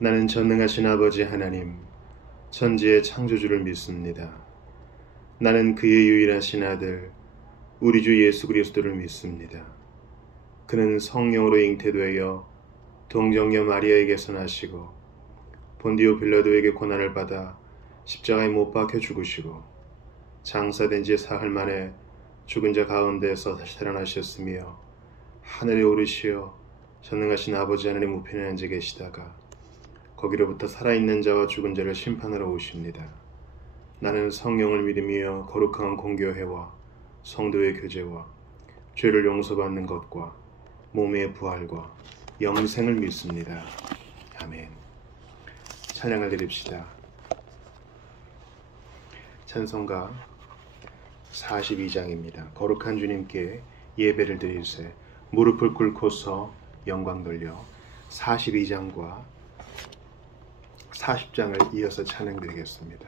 나는 전능하신 아버지 하나님, 천지의 창조주를 믿습니다. 나는 그의 유일하신 아들, 우리 주 예수 그리스도를 믿습니다. 그는 성령으로 잉태되어 동정녀 마리아에게서 나시고 본디오 빌라도에게 고난을 받아 십자가에 못 박혀 죽으시고 장사된 지 사흘 만에 죽은 자 가운데서 다시 살아나셨으며 하늘에 오르시어 전능하신 아버지 하나님 우편에 앉아 계시다가 거기로부터 살아있는 자와 죽은 자를 심판하러 오십니다. 나는 성령을 믿으며 거룩한 공교회와 성도의 교제와 죄를 용서받는 것과 몸의 부활과 영생을 믿습니다. 아멘. 찬양을 드립시다. 찬송가 42장입니다. 거룩한 주님께 예배를 드릴세. 무릎을 꿇고서 영광 돌려 42장과 40장을 이어서 찬양드리겠습니다.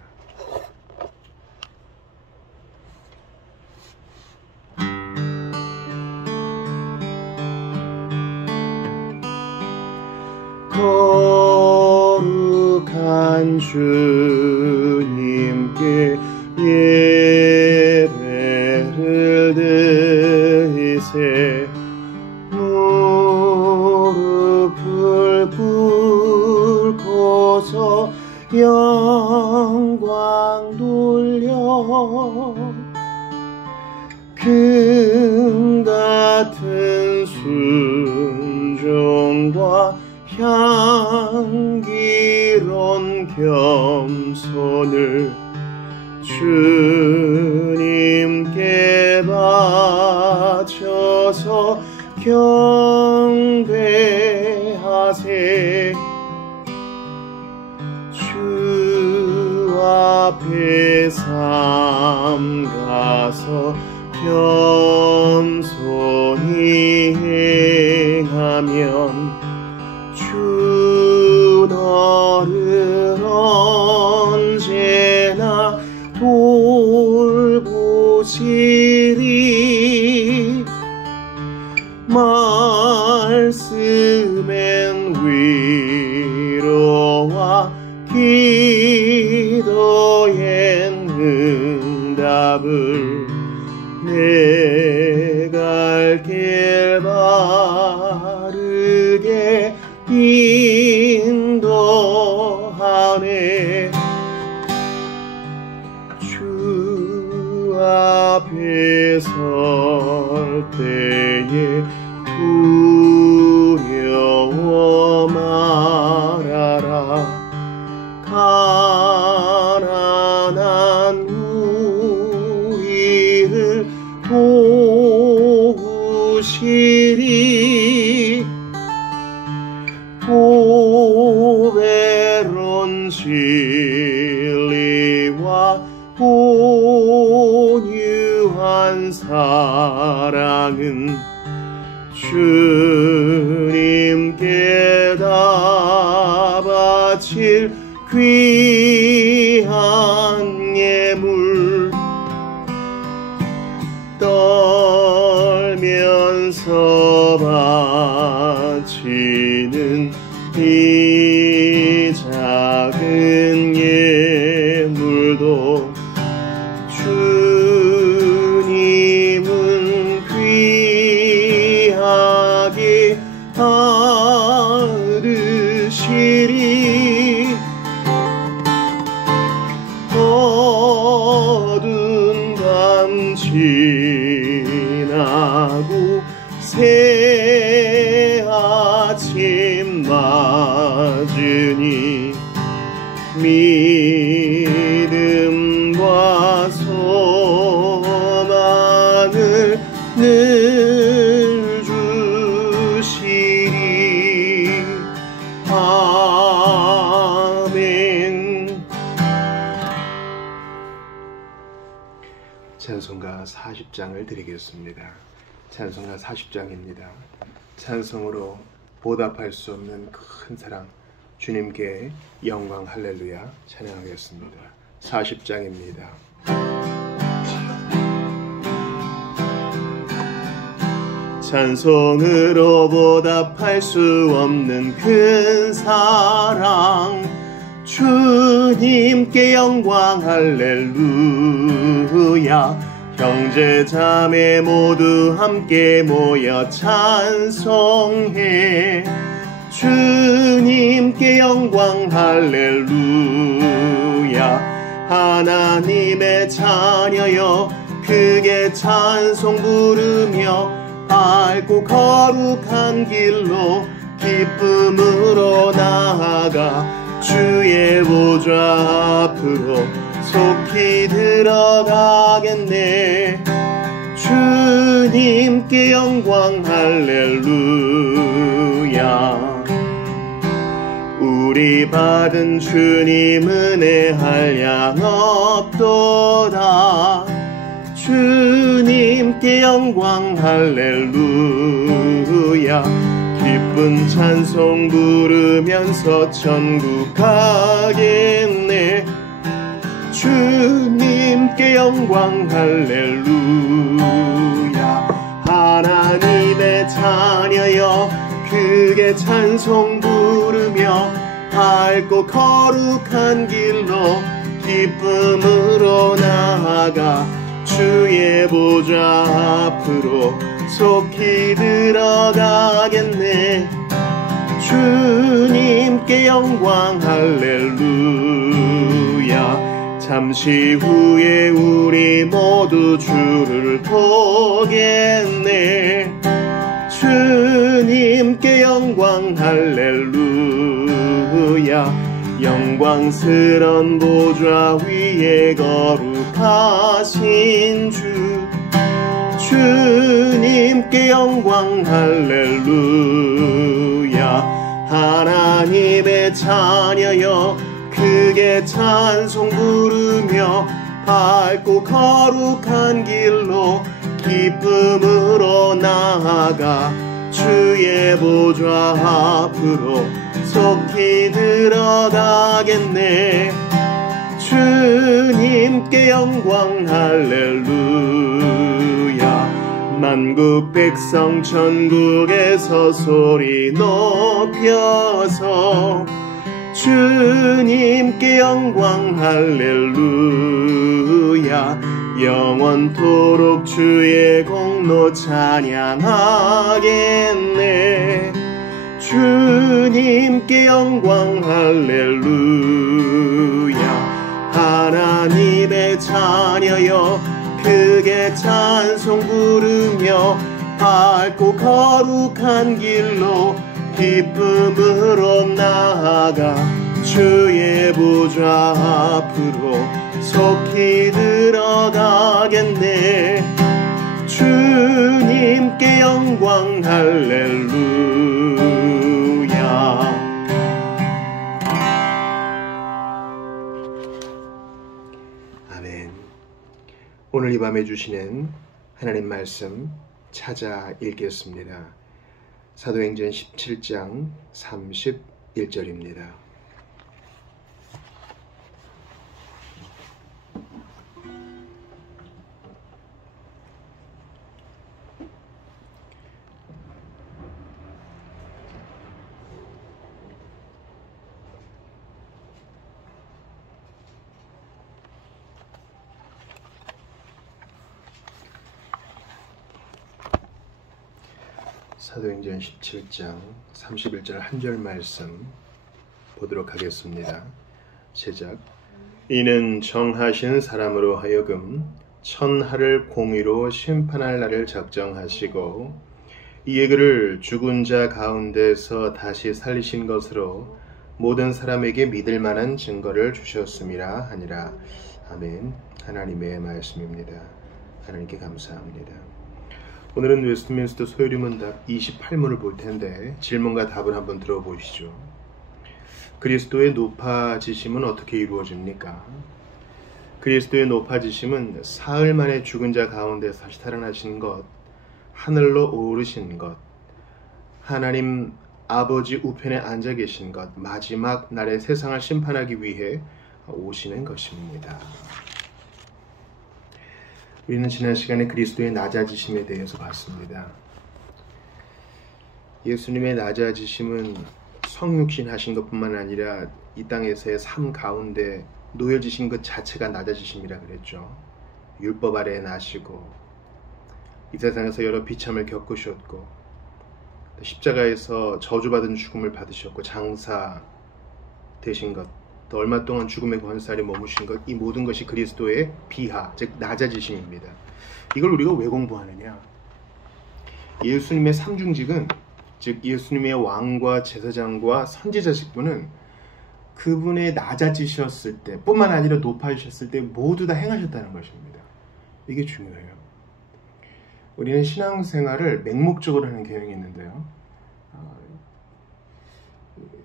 거룩한 주님께 예배를 드리세. 무릎을 꿇고서 영광 돌려 금 같은 순종과 향기로운 겸손을 주님께 바쳐서 경배하세. 주 앞에 삼가서 겸손히 행하면 주 너를 언제나 돌보시리. 말씀엔 위로와 기도엔 응답을 내 갈 길 바르게 인도하네. 주 앞에 설 때에 두려워 말아라. 가난한 우리를 도우시리. 보배로운 진리와 온유한 사랑은 주님께 다 바칠 귀한 예물. 떨면서 바치는 이 작은 예물도 주님은 귀하게 받으시리. 어두운 밤 지나고 새 아침 맞으니 믿음과 소망을 늘 주시리. 아멘. 찬송가 40장을 드리겠습니다. 찬송가 40장입니다. 찬송으로 보답할 수 없는 큰 사랑, 주님께 영광 할렐루야 찬양하겠습니다. 40장입니다. 찬송으로 보답할 수 없는 큰 사랑, 주님께 영광 할렐루야. 형제 자매 모두 함께 모여 찬송해. 주님께 영광 할렐루야. 하나님의 자녀여 크게 찬송 부르며 밝고 거룩한 길로 기쁨으로 나아가 주의 보좌 앞으로 속히 들어가겠네. 주님께 영광 할렐루야. 우리 받은 주님 은혜 한량 없도다. 주님께 영광 할렐루야. 기쁜 찬송 부르면서 천국 가겠네. 주님께 영광 할렐루야. 하나님의 자녀여 크게 찬송 부르며 밝고 거룩한 길로 기쁨으로 나아가 주의 보좌 앞으로 속히 들어가겠네. 주님께 영광 할렐루야. 잠시 후에 우리 모두 주를 보겠네. 주님께 영광 할렐루야. 영광스런 보좌 위에 거룩하신 주, 주님께 영광 할렐루야. 하나님의 자녀여 크게 찬송 부르며 밝고 거룩한 길로 기쁨으로 나아가 주의 보좌 앞으로 속히 들어가겠네. 주님께 영광 할렐루야. 만국 백성 천국에서 소리 높여서 주님께 영광 할렐루야. 영원토록 주의 공로 찬양하겠네. 주님께 영광 할렐루야. 하나님의 자녀여 크게 찬송 부르며 밝고 거룩한 길로 기쁨으로 나아가 주의 보좌 앞으로 속히 들어가겠네. 주님께 영광 할렐루야. 아멘. 오늘 이 밤에 주시는 하나님 말씀 찾아 읽겠습니다. 사도행전 17장 31절입니다. 사도행전 17장 31절 한 절 말씀 보도록 하겠습니다. 제작. 이는 정하신 사람으로 하여금 천하를 공의로 심판할 날을 작정하시고 이에 그를 죽은 자 가운데서 다시 살리신 것으로 모든 사람에게 믿을 만한 증거를 주셨음이라 하니라. 아멘. 하나님의 말씀입니다. 하나님께 감사합니다. 오늘은 웨스트민스터 소요리문답 28문을 볼 텐데 질문과 답을 한번 들어보시죠. 그리스도의 높아지심은 어떻게 이루어집니까? 그리스도의 높아지심은 사흘 만에 죽은 자 가운데서 다시 살아나신 것, 하늘로 오르신 것, 하나님 아버지 우편에 앉아 계신 것, 마지막 날에 세상을 심판하기 위해 오시는 것입니다. 우리는 지난 시간에 그리스도의 낮아지심에 대해서 봤습니다. 예수님의 낮아지심은 성육신 하신 것뿐만 아니라 이 땅에서의 삶 가운데 놓여지신 것 자체가 낮아지심이라 그랬죠. 율법 아래에 나시고 이 세상에서 여러 비참을 겪으셨고 십자가에서 저주받은 죽음을 받으셨고 장사 되신 것, 또 얼마 동안 죽음의 권세 아래 머무신 것, 이 모든 것이 그리스도의 비하, 즉 낮아지심입니다. 이걸 우리가 왜 공부하느냐? 예수님의 삼중직은, 즉 예수님의 왕과 제사장과 선지자 직분은 그분의 낮아지셨을 때 뿐만 아니라 높아지셨을 때 모두 다 행하셨다는 것입니다. 이게 중요해요. 우리는 신앙생활을 맹목적으로 하는 경향이 있는데요.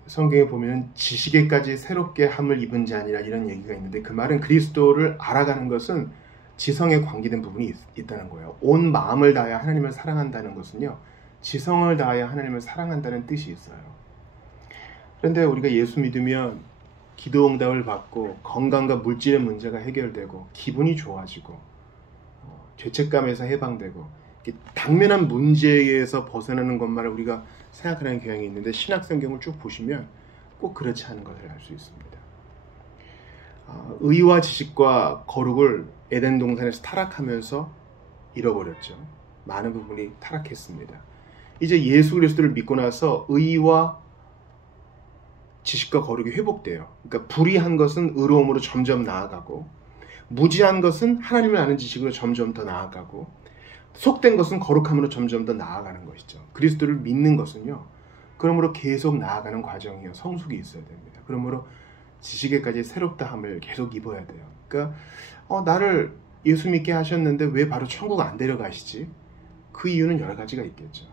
성경에 보면 지식에까지 새롭게 함을 입은 자 아니라 이런 얘기가 있는데, 그 말은 그리스도를 알아가는 것은 지성에 관계된 부분이 있다는 거예요. 온 마음을 다하여 하나님을 사랑한다는 것은요, 지성을 다하여 하나님을 사랑한다는 뜻이 있어요. 그런데 우리가 예수 믿으면 기도 응답을 받고 건강과 물질의 문제가 해결되고 기분이 좋아지고 죄책감에서 해방되고 당면한 문제에서 벗어나는 것만을 우리가 생각하는 경향이 있는데, 신약 성경을 쭉 보시면 꼭 그렇지 않은 것을 알 수 있습니다. 의와 지식과 거룩을 에덴 동산에서 타락하면서 잃어버렸죠. 많은 부분이 타락했습니다. 이제 예수 그리스도를 믿고 나서 의와 지식과 거룩이 회복돼요. 그러니까 불의한 것은 의로움으로 점점 나아가고, 무지한 것은 하나님을 아는 지식으로 점점 더 나아가고, 속된 것은 거룩함으로 점점 더 나아가는 것이죠. 그리스도를 믿는 것은요, 그러므로 계속 나아가는 과정이요, 성숙이 있어야 됩니다. 그러므로 지식에까지 새롭다함을 계속 입어야 돼요. 그러니까 나를 예수 믿게 하셨는데 왜 바로 천국 안 데려가시지? 그 이유는 여러 가지가 있겠죠.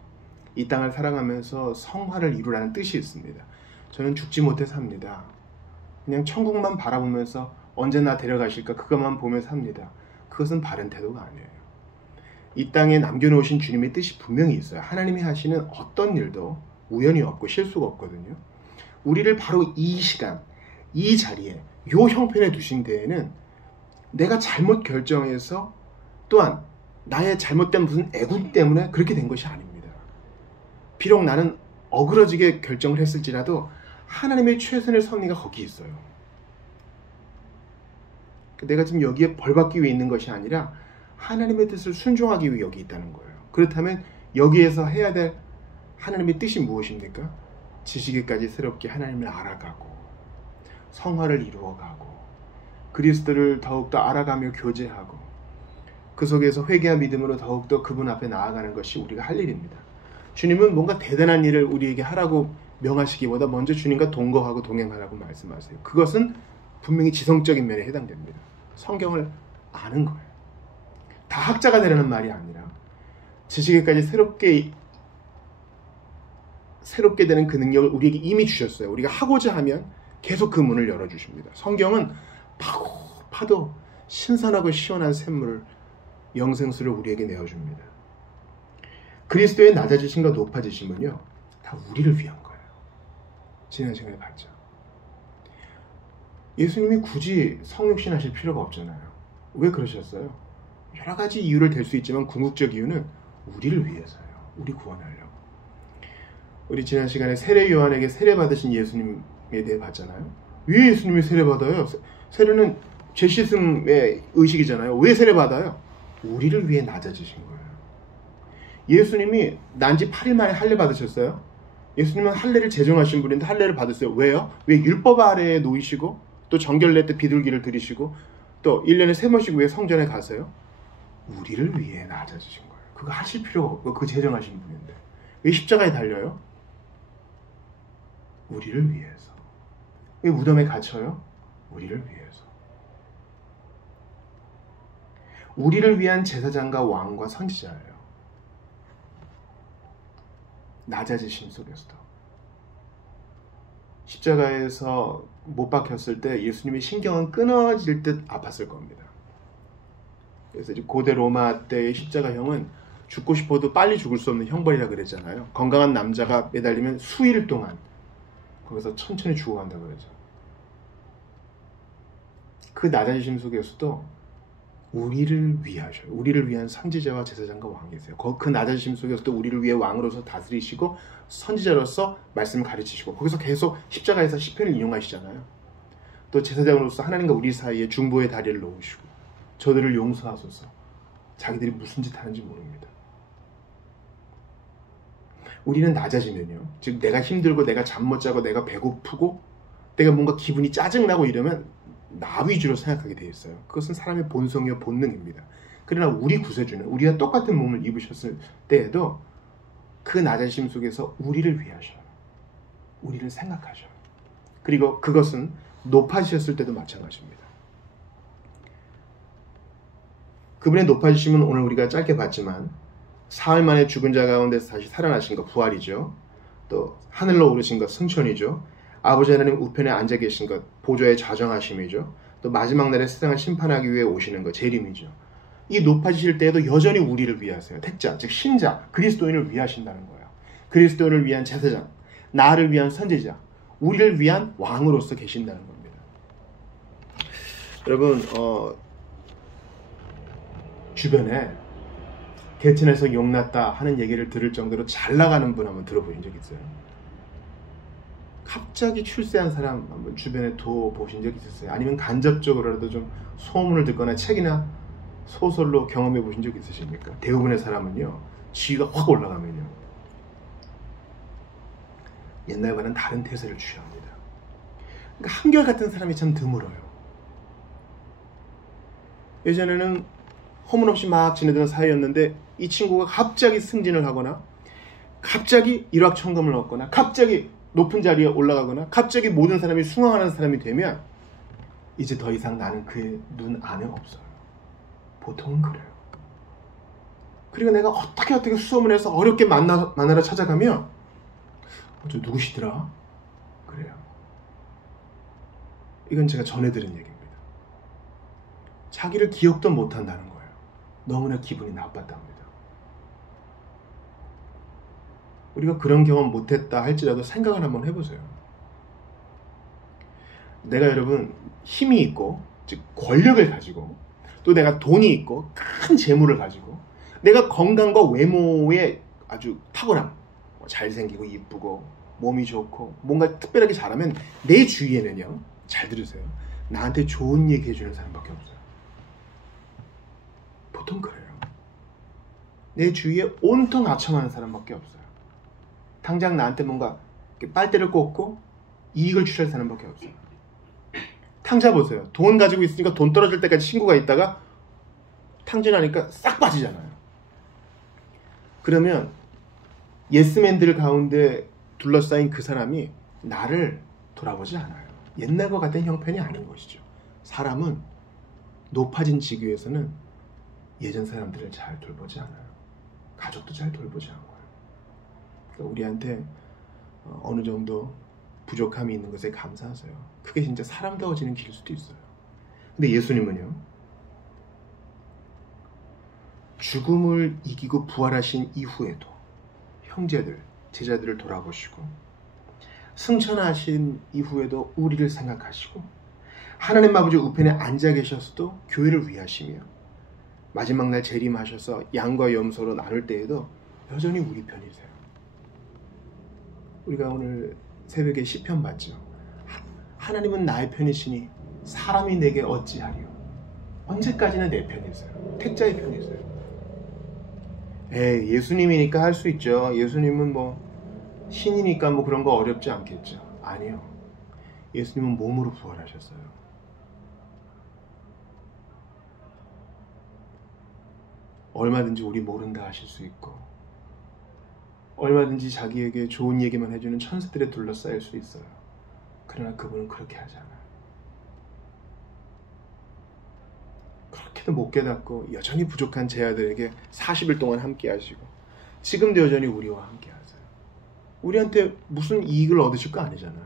이 땅을 사랑하면서 성화를 이루라는 뜻이 있습니다. 저는 죽지 못해 삽니다. 그냥 천국만 바라보면서 언제나 데려가실까 그것만 보면서 삽니다. 그것은 바른 태도가 아니에요. 이 땅에 남겨놓으신 주님의 뜻이 분명히 있어요. 하나님이 하시는 어떤 일도 우연이 없고 실수가 없거든요. 우리를 바로 이 시간, 이 자리에, 요 형편에 두신 데에는 내가 잘못 결정해서, 또한 나의 잘못된 무슨 애군 때문에 그렇게 된 것이 아닙니다. 비록 나는 어그러지게 결정을 했을지라도 하나님의 최선의 섭리가 거기 있어요. 내가 지금 여기에 벌받기 위해 있는 것이 아니라 하나님의 뜻을 순종하기 위해 여기 있다는 거예요. 그렇다면 여기에서 해야 될 하나님의 뜻이 무엇입니까? 지식에까지 새롭게 하나님을 알아가고 성화를 이루어가고 그리스도를 더욱더 알아가며 교제하고 그 속에서 회개와 믿음으로 더욱더 그분 앞에 나아가는 것이 우리가 할 일입니다. 주님은 뭔가 대단한 일을 우리에게 하라고 명하시기보다 먼저 주님과 동거하고 동행하라고 말씀하세요. 그것은 분명히 지성적인 면에 해당됩니다. 성경을 아는 거예요. 다 학자가 되라는 말이 아니라 지식에까지 새롭게 되는 그 능력을 우리에게 이미 주셨어요. 우리가 하고자 하면 계속 그 문을 열어주십니다. 성경은 파도 신선하고 시원한 샘물을, 영생수를 우리에게 내어줍니다. 그리스도의 낮아지심과 높아지심은요, 다 우리를 위한 거예요. 지난 시간에 봤죠. 예수님이 굳이 성육신 하실 필요가 없잖아요. 왜 그러셨어요? 여러 가지 이유를 댈 수 있지만 궁극적 이유는 우리를 위해서요. 우리 구원하려고. 우리 지난 시간에 세례 요한에게 세례 받으신 예수님에 대해 봤잖아요. 왜 예수님이 세례 받아요? 세례는 죄 씻음의 의식이잖아요. 왜 세례 받아요? 우리를 위해 낮아지신 거예요. 예수님이 난지 8일 만에 할례 받으셨어요. 예수님은 할례를 제정하신 분인데 할례를 받으세요. 왜요? 왜 율법 아래에 놓이시고 또 정결례 때 비둘기를 드리시고 또 1년에 3번씩 왜 성전에 가세요? 우리를 위해 낮아지신 거예요. 그거 하실 필요가 없고 그거 제정하신 분인데 왜 십자가에 달려요? 우리를 위해서. 왜 무덤에 갇혀요? 우리를 위해서. 우리를 위한 제사장과 왕과 선지자예요. 낮아지심 속에서도. 십자가에서 못 박혔을 때 예수님의 신경은 끊어질 듯 아팠을 겁니다. 그래서 이제 고대 로마 때의 십자가형은 죽고 싶어도 빨리 죽을 수 없는 형벌이라 그랬잖아요. 건강한 남자가 매달리면 수일 동안 거기서 천천히 죽어간다고 그러죠. 그 낮아지심 속에서도 우리를 위하셔요. 우리를 위한 선지자와 제사장과 왕이세요. 그 낮아지심 속에서도 우리를 위해 왕으로서 다스리시고 선지자로서 말씀을 가르치시고 거기서 계속 십자가에서 시편을 인용하시잖아요. 또 제사장으로서 하나님과 우리 사이에 중보의 다리를 놓으시고 저들을 용서하소서. 자기들이 무슨 짓 하는지 모릅니다. 우리는 낮아지면요. 즉 내가 힘들고 내가 잠 못 자고 내가 배고프고 내가 뭔가 기분이 짜증나고 이러면 나 위주로 생각하게 되어 있어요. 그것은 사람의 본성이요 본능입니다. 그러나 우리 구세주는 우리와 똑같은 몸을 입으셨을 때에도 그 낮아짐 속에서 우리를 위하셔요. 우리를 생각하셔요. 그리고 그것은 높아지셨을 때도 마찬가지입니다. 그분의 높아지심은 오늘 우리가 짧게 봤지만 사흘 만에 죽은 자 가운데서 다시 살아나신 것 부활이죠. 또 하늘로 오르신 것 승천이죠. 아버지 하나님 우편에 앉아 계신 것 보좌의 좌정하심이죠. 또 마지막 날에 세상을 심판하기 위해 오시는 것 재림이죠. 이 높아지실 때에도 여전히 우리를 위하세요. 택자, 즉 신자, 그리스도인을 위하신다는 거예요. 그리스도인을 위한 제사장, 나를 위한 선지자, 우리를 위한 왕으로서 계신다는 겁니다. 여러분 주변에 개천에서 용났다 하는 얘기를 들을 정도로 잘 나가는 분 한번 들어보신 적 있어요? 갑자기 출세한 사람 한번 주변에 보신 적 있으세요? 아니면 간접적으로라도 좀 소문을 듣거나 책이나 소설로 경험해 보신 적 있으십니까? 대부분의 사람은요, 지위가 확 올라가면요, 옛날과는 다른 태세를 취합니다. 그러니까 한결같은 사람이 참 드물어요. 예전에는 허물없이 막 지내던 사이였는데 이 친구가 갑자기 승진을 하거나 갑자기 일확천금을 얻거나 갑자기 높은 자리에 올라가거나 갑자기 모든 사람이 숭앙하는 사람이 되면 이제 더 이상 나는 그의 눈 안에 없어요. 보통은 그래요. 그리고 내가 어떻게 수소문해서 어렵게 만나러 찾아가면 저 누구시더라? 그래요. 이건 제가 전해 들은 얘기입니다. 자기를 기억도 못한다는 거예요. 너무나 기분이 나빴답니다. 우리가 그런 경험 못했다 할지라도 생각을 한번 해보세요. 내가 여러분 힘이 있고 즉 권력을 가지고 또 내가 돈이 있고 큰 재물을 가지고 내가 건강과 외모에 아주 탁월함, 잘생기고 이쁘고 몸이 좋고 뭔가 특별하게 잘하면 내 주위에는요, 잘 들으세요, 나한테 좋은 얘기 해주는 사람밖에 없어요. 보통 그래요. 내 주위에 온통 아첨하는 사람밖에 없어요. 당장 나한테 뭔가 빨대를 꽂고 이익을 취할 사람밖에 없어요. 탕자 보세요. 돈 가지고 있으니까 돈 떨어질 때까지 친구가 있다가 탕진하니까 싹 빠지잖아요. 그러면 예스맨들 가운데 둘러싸인 그 사람이 나를 돌아보지 않아요. 옛날과 같은 형편이 아닌 것이죠. 사람은 높아진 직위에서는 예전 사람들을 잘 돌보지 않아요. 가족도 잘 돌보지 않고요. 그러니까 우리한테 어느 정도 부족함이 있는 것에 감사하세요. 그게 진짜 사람다워지는 길일 수도 있어요. 근데 예수님은요, 죽음을 이기고 부활하신 이후에도 형제들, 제자들을 돌아보시고 승천하신 이후에도 우리를 생각하시고 하나님 아버지 우편에 앉아 계셔서도 교회를 위하시며 마지막 날 재림하셔서 양과 염소로 나눌 때에도 여전히 우리 편이세요. 우리가 오늘 새벽에 시편 봤죠. 하나님은 나의 편이시니 사람이 내게 어찌하리요. 언제까지나 내 편이세요. 택자의 편이세요. 예수님이니까 할 수 있죠. 예수님은 뭐 신이니까 뭐 그런 거 어렵지 않겠죠. 아니요. 예수님은 몸으로 부활하셨어요. 얼마든지 우리 모른다 하실 수 있고 얼마든지 자기에게 좋은 얘기만 해주는 천사들에 둘러싸일 수 있어요. 그러나 그분은 그렇게 하지 않아요. 그렇게도 못 깨닫고 여전히 부족한 제 아들에게 40일 동안 함께 하시고 지금도 여전히 우리와 함께 하세요. 우리한테 무슨 이익을 얻으실 거 아니잖아요.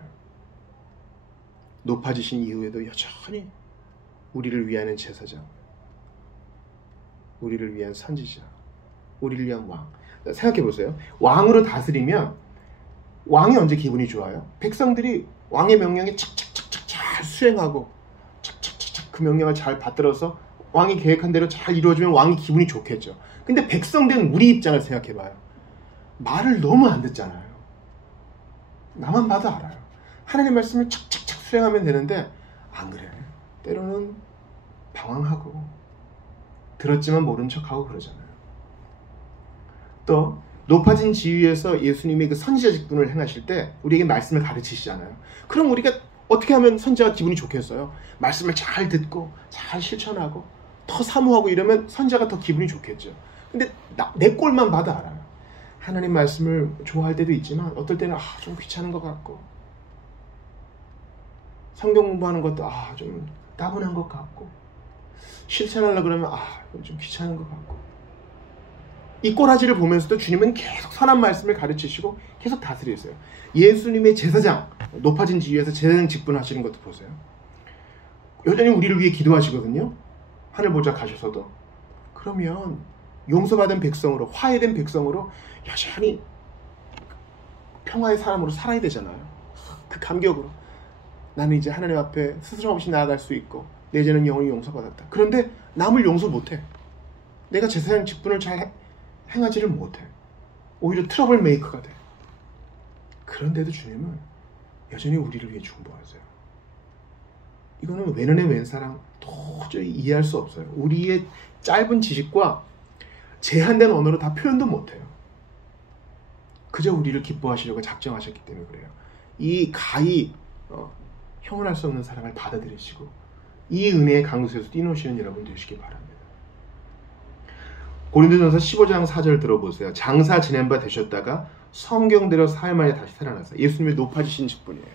높아지신 이후에도 여전히 우리를 위하는 제사장, 우리를 위한 선지자, 우리를 위한 왕. 생각해 보세요. 왕으로 다스리면 왕이 언제 기분이 좋아요? 백성들이 왕의 명령에 착착착착 잘 수행하고 착착착착 그 명령을 잘 받들어서 왕이 계획한 대로 잘 이루어지면 왕이 기분이 좋겠죠. 근데 백성된 우리 입장을 생각해봐요. 말을 너무 안 듣잖아요. 나만 봐도 알아요. 하나님 말씀을 착착착 수행하면 되는데 안 그래. 때로는 방황하고 들었지만 모른 척하고 그러잖아요. 또 높아진 지위에서 예수님이 그 선지자 직분을 행하실 때 우리에게 말씀을 가르치시잖아요. 그럼 우리가 어떻게 하면 선지자가 기분이 좋겠어요? 말씀을 잘 듣고 잘 실천하고 더 사모하고 이러면 선지자가 더 기분이 좋겠죠. 근데 내 꼴만 봐도 알아요. 하나님 말씀을 좋아할 때도 있지만 어떨 때는 좀 귀찮은 것 같고 성경 공부하는 것도 좀 따분한 것 같고 실천하려고 그러면 좀 귀찮은 것 같고 이 꼬라지를 보면서도 주님은 계속 선한 말씀을 가르치시고 계속 다스리세요. 예수님의 제사장, 높아진 지위에서 제사장 직분하시는 것도 보세요. 여전히 우리를 위해 기도하시거든요. 하늘 보좌 가셔서도. 그러면 용서받은 백성으로, 화해된 백성으로 여전히 평화의 사람으로 살아야 되잖아요. 그 감격으로 나는 이제 하나님 앞에 스스럼 없이 나아갈 수 있고 내 죄는 영원히 용서받았다. 그런데 남을 용서 못해. 내가 제사장 직분을 잘 행하지를 못해. 오히려 트러블 메이커가 돼. 그런데도 주님은 여전히 우리를 위해 중보하세요. 이거는 왼은의 왼사랑 도저히 이해할 수 없어요. 우리의 짧은 지식과 제한된 언어로 다 표현도 못해요. 그저 우리를 기뻐하시려고 작정하셨기 때문에 그래요. 이 가히 형언할 수 없는 사랑을 받아들이시고 이 은혜의 강구에서 뛰노시는 여러분 되시기 바랍니다. 고린도전서 15장 4절 들어보세요. 장사 지낸 바 되셨다가 성경대로 사흘 만에 다시 살아나서 예수님의 높아지신 직분이에요.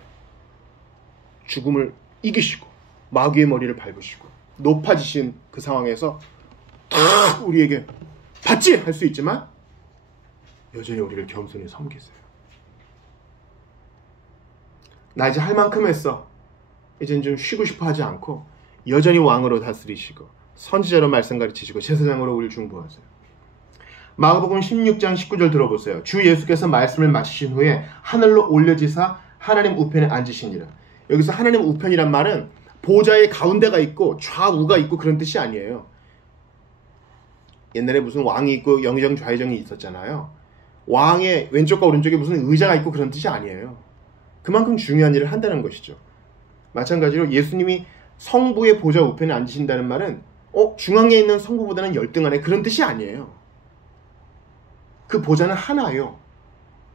죽음을 이기시고 마귀의 머리를 밟으시고 높아지신 그 상황에서 우리에게 받지! 할 수 있지만 여전히 우리를 겸손히 섬기세요. 나 이제 할 만큼 했어. 이젠 좀 쉬고 싶어 하지 않고 여전히 왕으로 다스리시고 선지자로 말씀 가르치시고 제사장으로 우리를 중보하세요. 마가복음 16장 19절 들어보세요. 주 예수께서 말씀을 마치신 후에 하늘로 올려지사 하나님 우편에 앉으시니라. 여기서 하나님 우편이란 말은 보좌의 가운데가 있고 좌우가 있고 그런 뜻이 아니에요. 옛날에 무슨 왕이 있고 영의정 좌의정이 있었잖아요. 왕의 왼쪽과 오른쪽에 무슨 의자가 있고 그런 뜻이 아니에요. 그만큼 중요한 일을 한다는 것이죠. 마찬가지로 예수님이 성부의 보좌 우편에 앉으신다는 말은 중앙에 있는 성부보다는 열등하네 그런 뜻이 아니에요. 그 보좌는 하나예요.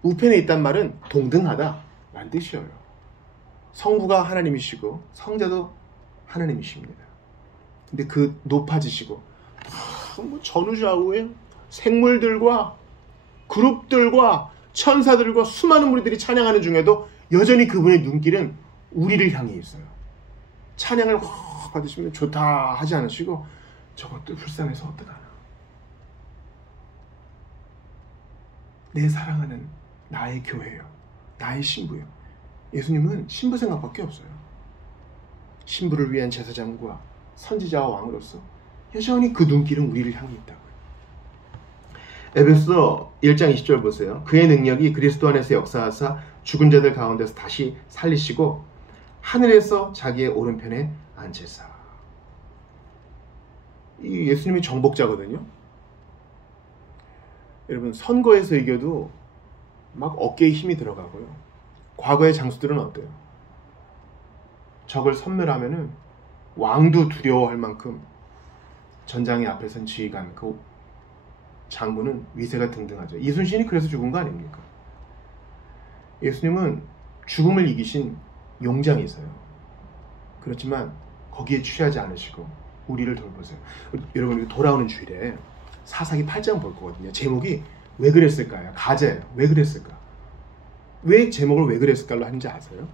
우편에 있단 말은 동등하다 라는 뜻이에요. 성부가 하나님이시고 성자도 하나님이십니다. 근데 그 높아지시고 전우좌우에 생물들과 그룹들과 천사들과 수많은 무리들이 찬양하는 중에도 여전히 그분의 눈길은 우리를 향해 있어요. 찬양을 확 받으시면 좋다 하지 않으시고 저것도 불쌍해서 어떡하나. 내 사랑하는 나의 교회요. 나의 신부요. 예수님은 신부 생각밖에 없어요. 신부를 위한 제사장과 선지자와 왕으로서 여전히 그 눈길은 우리를 향해 있다고요. 에베소 1장 20절 보세요. 그의 능력이 그리스도 안에서 역사하사 죽은 자들 가운데서 다시 살리시고 하늘에서 자기의 오른편에 앉으사. 이 예수님이 정복자거든요. 여러분 선거에서 이겨도 막 어깨에 힘이 들어가고요. 과거의 장수들은 어때요? 적을 섬멸하면은 왕도 두려워할 만큼 전장의 앞에 선 지휘관 그 장군은 위세가 등등하죠. 이순신이 그래서 죽은 거 아닙니까? 예수님은 죽음을 이기신 용장이세요. 그렇지만 거기에 취하지 않으시고 우리를 돌보세요. 여러분 돌아오는 주일에 사사기 8장 볼 거거든요. 제목이 왜 그랬을까요? 가제예요. 왜 그랬을까? 왜 제목을 왜 그랬을까로 하는지 아세요?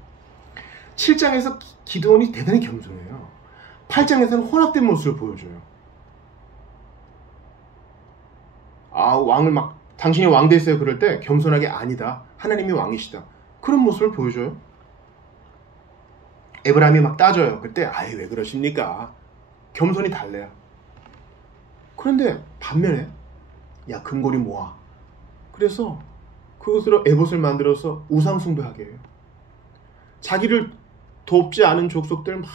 7장에서 기드온이 대단히 겸손해요. 8장에서는 혼합된 모습을 보여줘요. 왕을 막 당신이 왕 됐어요 그럴 때 겸손하게 아니다. 하나님이 왕이시다. 그런 모습을 보여줘요. 에브라임이 막 따져요. 그때 왜 그러십니까? 겸손이 달래요. 그런데 반면에 금고리 모아. 그래서 그것으로 에봇을 만들어서 우상 숭배하게 해요. 자기를 돕지 않은 족속들 막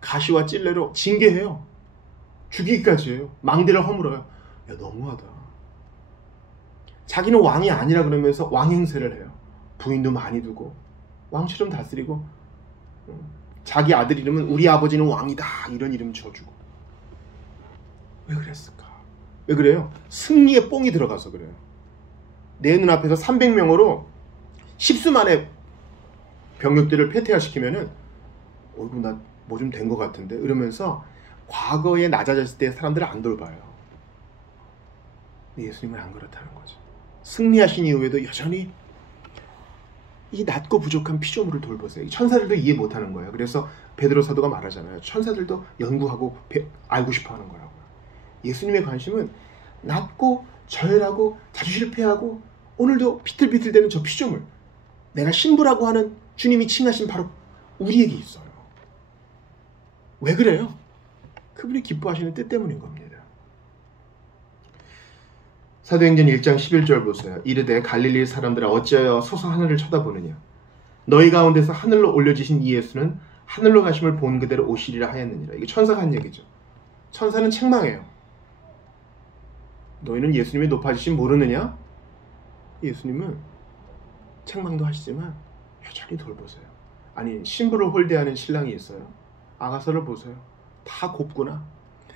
가시와 찔레로 징계해요. 죽이기까지 해요. 망대를 허물어요. 야, 너무하다. 자기는 왕이 아니라 그러면서 왕 행세를 해요. 부인도 많이 두고 왕처럼 다스리고 자기 아들 이름은 우리 아버지는 왕이다 이런 이름 지어주고. 왜 그랬을까? 왜 그래요? 승리의 뽕이 들어가서 그래요. 내 눈앞에서 300명으로 10수 만에 병력들을 패퇴화시키면은 나 뭐 좀 된 것 같은데 이러면서 과거에 낮아졌을 때 사람들을 안 돌봐요. 예수님은 안 그렇다는 거죠. 승리하신 이후에도 여전히 이 낮고 부족한 피조물을 돌보세요. 천사들도 이해 못하는 거예요. 그래서 베드로 사도가 말하잖아요. 천사들도 연구하고 알고 싶어하는 거라고요. 예수님의 관심은 낮고 저열하고 자주 실패하고 오늘도 비틀비틀대는 저 피조물, 내가 신부라고 하는 주님이 칭하신 바로 우리에게 있어요. 왜 그래요? 그분이 기뻐하시는 뜻 때문인 겁니다. 사도행전 1장 11절 보세요. 이르되 갈릴리 사람들아 어찌하여 서서 하늘을 쳐다보느냐. 너희 가운데서 하늘로 올려지신 이 예수는 하늘로 가심을 본 그대로 오시리라 하였느니라. 이게 천사가 한 얘기죠. 천사는 책망해요. 너희는 예수님이 높아지심 모르느냐? 예수님은 책망도 하시지만 여전히 돌보세요. 아니, 신부를 홀대하는 신랑이 있어요. 아가서를 보세요. 다 곱구나.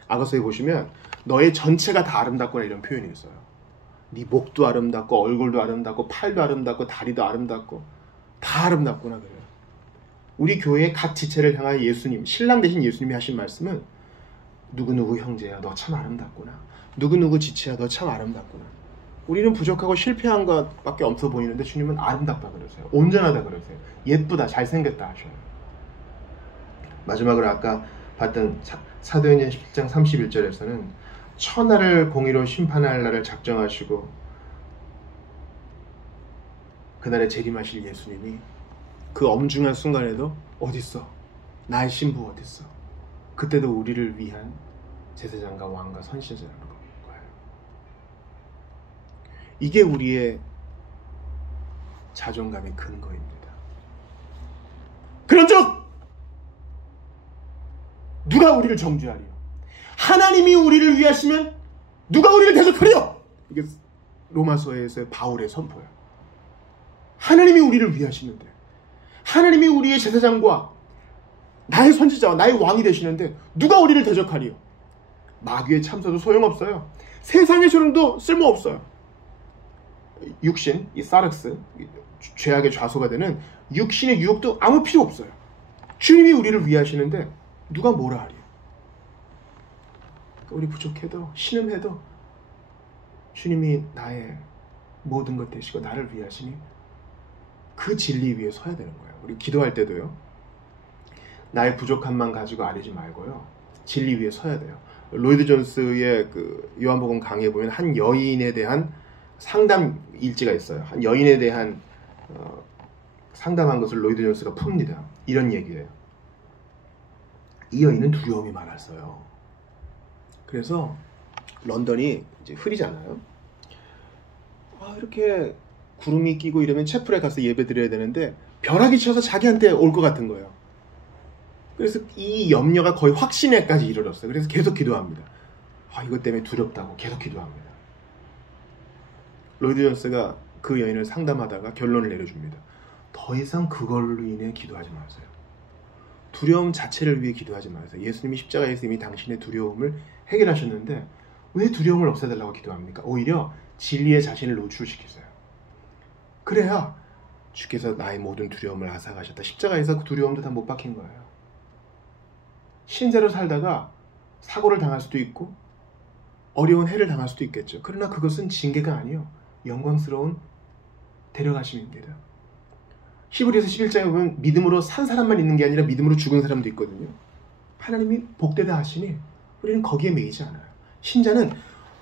아가서에 보시면 너의 전체가 다 아름답구나 이런 표현이 있어요. 네 목도 아름답고 얼굴도 아름답고 팔도 아름답고 다리도 아름답고 다 아름답구나 그래요. 우리 교회의 각 지체를 향하여 예수님, 신랑 대신 예수님이 하신 말씀은 누구누구 형제야 너 참 아름답구나. 누구누구 지체야 너 참 아름답구나. 우리는 부족하고 실패한 것밖에 없어 보이는데 주님은 아름답다 그러세요. 온전하다 그러세요. 예쁘다, 잘생겼다 하셔요. 마지막으로 아까 봤던 사도행전 17장 31절에서는 천하를 공의로 심판할 날을 작정하시고 그날에 재림하실 예수님이 그 엄중한 순간에도 어딨어? 나의 신부 어딨어? 그때도 우리를 위한 제사장과 왕과 선지자라는 거예요. 이게 우리의 자존감의 근거입니다. 그런즉 누가 우리를 정죄하리요? 하나님이 우리를 위하시면 누가 우리를 대적하리요? 이게 로마서에서의 바울의 선포예요. 하나님이 우리를 위하시는데, 하나님이 우리의 제사장과 나의 선지자와 나의 왕이 되시는데 누가 우리를 대적하리요? 마귀의 참소도 소용없어요. 세상의 조롱도 쓸모없어요. 육신, 이 사륵스, 죄악의 좌소가 되는 육신의 유혹도 아무 필요 없어요. 주님이 우리를 위하시는데 누가 뭐라 하리요? 우리 부족해도 신음해도 주님이 나의 모든 것 되시고 나를 위하시니 그 진리 위에 서야 되는 거예요. 우리 기도할 때도요. 나의 부족함만 가지고 아뢰지 말고요. 진리 위에 서야 돼요. 로이드 존스의 그 요한복음 강의에 보면 한 여인에 대한 상담 일지가 있어요. 한 여인에 대한 상담한 것을 로이드 존스가 풉니다. 이런 얘기예요. 이 여인은 두려움이 많았어요. 그래서 런던이 이제 흐리잖아요. 이렇게 구름이 끼고 이러면 채플에 가서 예배 드려야 되는데 벼락이 쳐서 자기한테 올 것 같은 거예요. 그래서 이 염려가 거의 확신에까지 이르렀어요. 그래서 계속 기도합니다. 이것 때문에 두렵다고 계속 기도합니다. 로이드 존스가 그 여인을 상담하다가 결론을 내려줍니다. 더 이상 그걸로 인해 기도하지 마세요. 두려움 자체를 위해 기도하지 마세요. 예수님이 십자가에서 이미 당신의 두려움을 해결하셨는데 왜 두려움을 없애달라고 기도합니까? 오히려 진리의 자신을 노출시키세요. 그래야 주께서 나의 모든 두려움을 앗아가셨다. 십자가에서 그 두려움도 다 못 박힌 거예요. 신자로 살다가 사고를 당할 수도 있고 어려운 해를 당할 수도 있겠죠. 그러나 그것은 징계가 아니요 영광스러운 데려가심입니다. 히브리서 11장에 보면 믿음으로 산 사람만 있는 게 아니라 믿음으로 죽은 사람도 있거든요. 하나님이 복되다 하시니 우리는 거기에 매이지 않아요. 신자는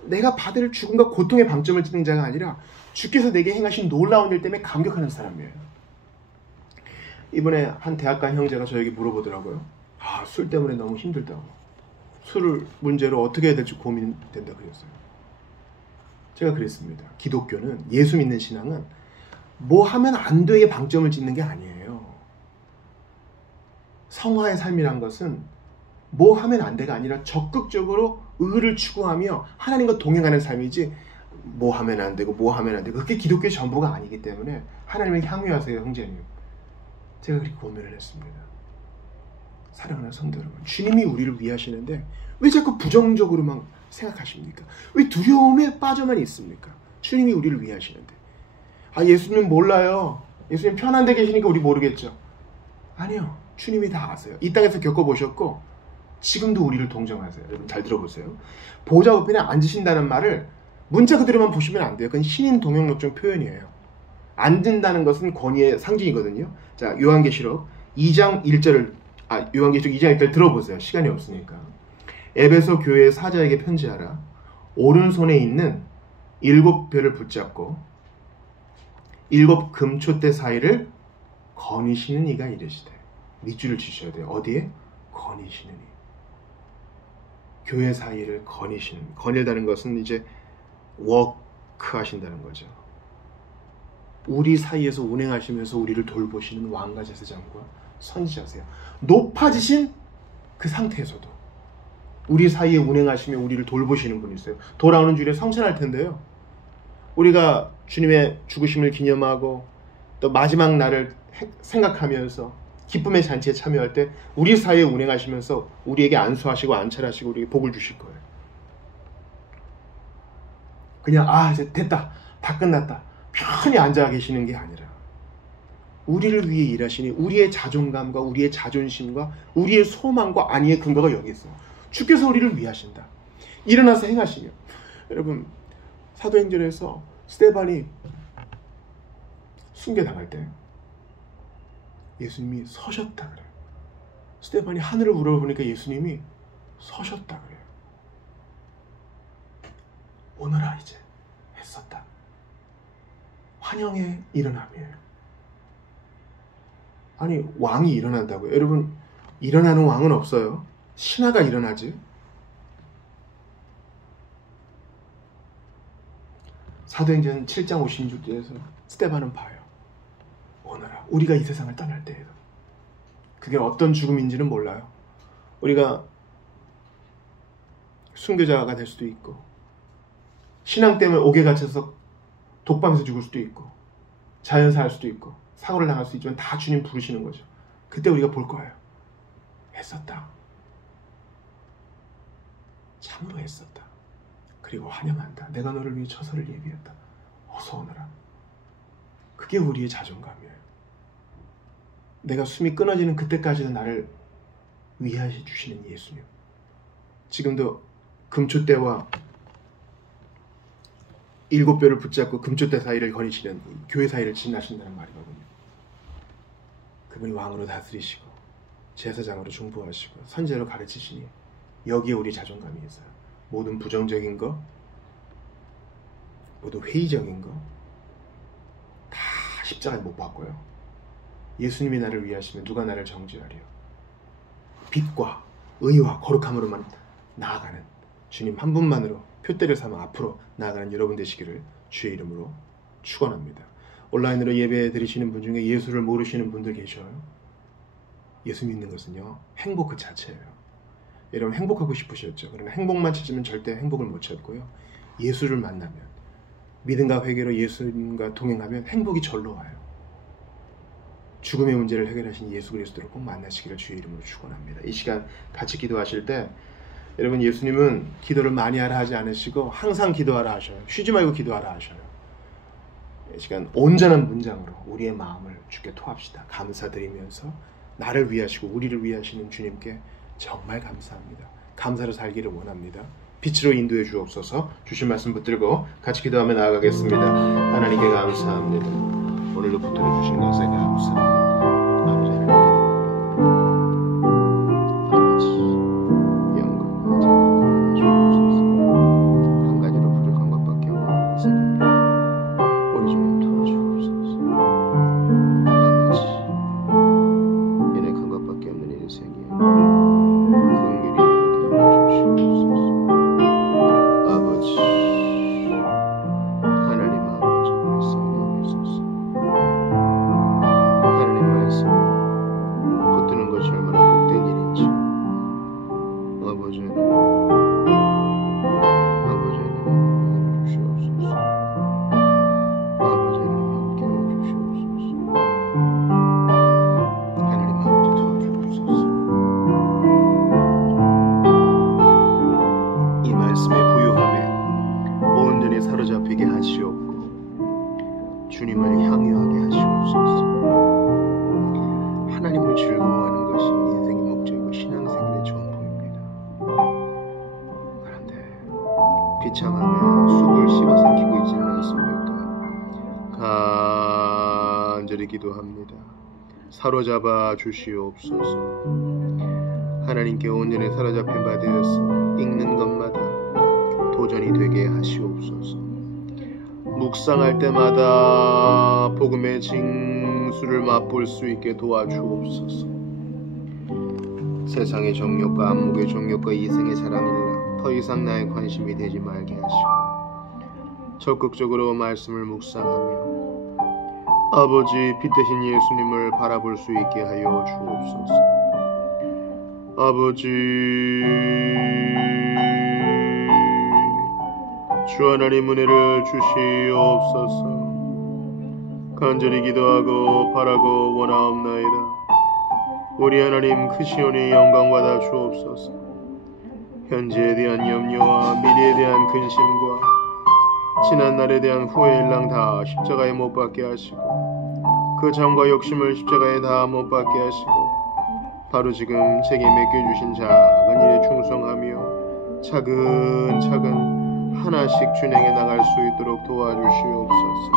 내가 받을 죽음과 고통의 방점을 찍는 자가 아니라 주께서 내게 행하신 놀라운 일 때문에 감격하는 사람이에요. 이번에 한 대학가 형제가 저에게 물어보더라고요. 술 때문에 너무 힘들다고. 술 문제로 어떻게 해야 될지 고민된다 그랬어요. 제가 그랬습니다. 기독교는, 예수 믿는 신앙은 뭐 하면 안 되게 방점을 찍는 게 아니에요. 성화의 삶이란 것은 뭐 하면 안 돼가 아니라 적극적으로 의를 추구하며 하나님과 동행하는 삶이지 뭐 하면 안 되고 뭐 하면 안 되고 그게 기독교의 전부가 아니기 때문에 하나님을 향유하세요. 형제님. 제가 그렇게 고민을 했습니다. 사랑하는 성도 여러분, 주님이 우리를 위하시는데 왜 자꾸 부정적으로만 생각하십니까? 왜 두려움에 빠져만 있습니까? 주님이 우리를 위하시는데. 예수님 몰라요. 예수님 편한 데 계시니까 우리 모르겠죠. 아니요. 주님이 다 아세요. 이 땅에서 겪어보셨고 지금도 우리를 동정하세요. 여러분 잘 들어보세요. 보좌 우편에 앉으신다는 말을 문자 그대로만 보시면 안 돼요. 그건 신인 동역력적 표현이에요. 앉는다는 것은 권위의 상징이거든요. 자, 요한계시록 2장 1절을 요한계시록 2장 1절 들어보세요. 시간이 없으니까. 에베소 교회의 사자에게 편지하라. 오른손에 있는 7별을 붙잡고 7 금초대 사이를 거니시는 이가 이르시되. 밑줄을 치셔야 돼요. 어디에? 거니시는 이. 교회 사이를 거니시는. 거닐다는 것은 이제 워크 하신다는 거죠. 우리 사이에서 운행하시면서 우리를 돌보시는 왕과 제사장과 선지자세요. 높아지신 그 상태에서도 우리 사이에 운행하시며 우리를 돌보시는 분이세요. 돌아오는 주일에 성찬할 텐데요. 우리가 주님의 죽으심을 기념하고 또 마지막 날을 생각하면서 기쁨의 잔치에 참여할 때 우리 사이에 운행하시면서 우리에게 안수하시고 안찰하시고 우리에게 복을 주실 거예요. 그냥 이제 됐다. 다 끝났다. 편히 앉아 계시는 게 아니라 우리를 위해 일하시니 우리의 자존감과 우리의 자존심과 우리의 소망과 안위의 근거가 여기 있어요. 주께서 우리를 위하신다. 일어나서 행하시며. 여러분 사도행전에서 스데반이 순교당할 때 예수님이 서셨다 그래요. 스데반이 하늘을 우러보니까 예수님이 서셨다 그래요. 오너라 이제 했었다. 환영의 일어남이에요. 아니 왕이 일어난다고요. 여러분 일어나는 왕은 없어요. 신하가 일어나지. 사도행전 7장 56절에서 스데반은 봐요. 오너라 우리가 이 세상을 떠날 때에도. 그게 어떤 죽음인지는 몰라요. 우리가 순교자가 될 수도 있고 신앙 때문에 옥에 갇혀서 독방에서 죽을 수도 있고 자연사할 수도 있고 사고를 당할 수도 있지만 다 주님 부르시는 거죠. 그때 우리가 볼 거예요. 했었다. 참으로 했었다. 그리고 환영한다. 내가 너를 위해 처소를 예비했다. 어서 오너라. 그게 우리의 자존감이에요. 내가 숨이 끊어지는 그때까지도 나를 위하여 주시는 예수님. 지금도 금초대와 7별을 붙잡고 금초대 사이를 거니시는 교회 사이를 지나신다는 말이거든요. 그분이 왕으로 다스리시고 제사장으로 중보하시고 선제로 가르치시니 여기에 우리 자존감이 있어요. 모든 부정적인 거, 모든 회의적인 거 다 십자가에 못 박고요. 예수님이 나를 위하시면 누가 나를 정죄하리요. 빛과 의와 거룩함으로만 나아가는 주님 한 분만으로 표대를 삼아 앞으로 나아가는 여러분 되시기를 주의 이름으로 축원합니다. 온라인으로 예배 드리시는 분 중에 예수를 모르시는 분들 계셔요. 예수 믿는 것은요 행복 그 자체예요. 여러분 행복하고 싶으셨죠? 그러나 행복만 찾으면 절대 행복을 못 찾고요. 예수를 만나면 믿음과 회개로 예수님과 동행하면 행복이 절로 와요. 죽음의 문제를 해결하신 예수 그리스도를 꼭 만나시기를 주의 이름으로 축원합니다. 이 시간 같이 기도하실 때 여러분 예수님은 기도를 많이 하라 하지 않으시고 항상 기도하라 하셔요. 쉬지 말고 기도하라 하셔요. 이 시간 온전한 문장으로 우리의 마음을 주께 토합시다. 감사드리면서 나를 위하시고 우리를 위하시는 주님께 정말 감사합니다. 감사로 살기를 원합니다. 빛으로 인도해 주옵소서. 주신 말씀 붙들고 같이 기도하며 나아가겠습니다. 하나님께 감사합니다. 오늘도 붙들어 주신 것에 감사합니다. 아버지 하나님께 아버지 영광과 찬양을 주옵소서. 한 가지로 부족한 것밖에 없는 세계 우리 주님 도와주옵소서. 아버지 연약한 것밖에 없는 인생에 긍휼히 여겨 주시옵소서. 아버지 하나님 아버지 말씀하옵소서. 하나님 말씀 붙드는 것이 얼마나 복된 일인지 아버지 하나님 기도합니다. 사로잡아 주시옵소서. 하나님께 온전히 사로잡힌 바 되어서 읽는 것마다 도전이 되게 하시옵소서. 묵상할 때마다 복음의 징수를 맛볼 수 있게 도와주옵소서. 세상의 정욕과 안목의 정욕과 이생의 사랑일라 더 이상 나의 관심이 되지 말게 하시고 적극적으로 말씀을 묵상하며 아버지 빛 대신 예수님을 바라볼 수 있게 하여 주옵소서. 아버지, 주 하나님 은혜를 주시옵소서. 간절히 기도하고 바라고 원하옵나이다. 우리 하나님 크시오니 영광 받아 주옵소서. 현재에 대한 염려와 미래에 대한 근심과 지난 날에 대한 후회 일랑 다 십자가에 못 박게 하시고 그 잠과 욕심을 십자가에 다 못 박게 하시고 바로 지금 제게 맡겨주신 작은 일에 충성하며 차근차근 하나씩 준행해 나갈 수 있도록 도와주시옵소서.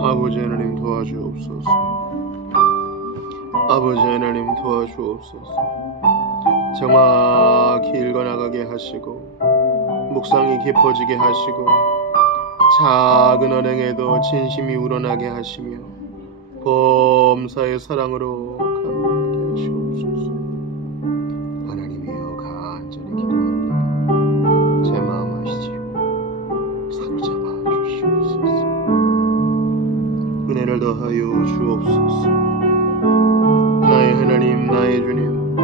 아버지 하나님 도와주옵소서. 아버지 하나님 도와주옵소서. 정확히 읽어나가게 하시고 묵상이 깊어지게 하시고 작은 언행에도 진심이 우러나게 하시며 범사의 사랑으로 감당하게 하시옵소서. 하나님이여 간절히 기도합니다. 제 마음 아시지요? 사로잡아 주시옵소서. 은혜를 더하여 주옵소서. 나의 하나님 나의 주님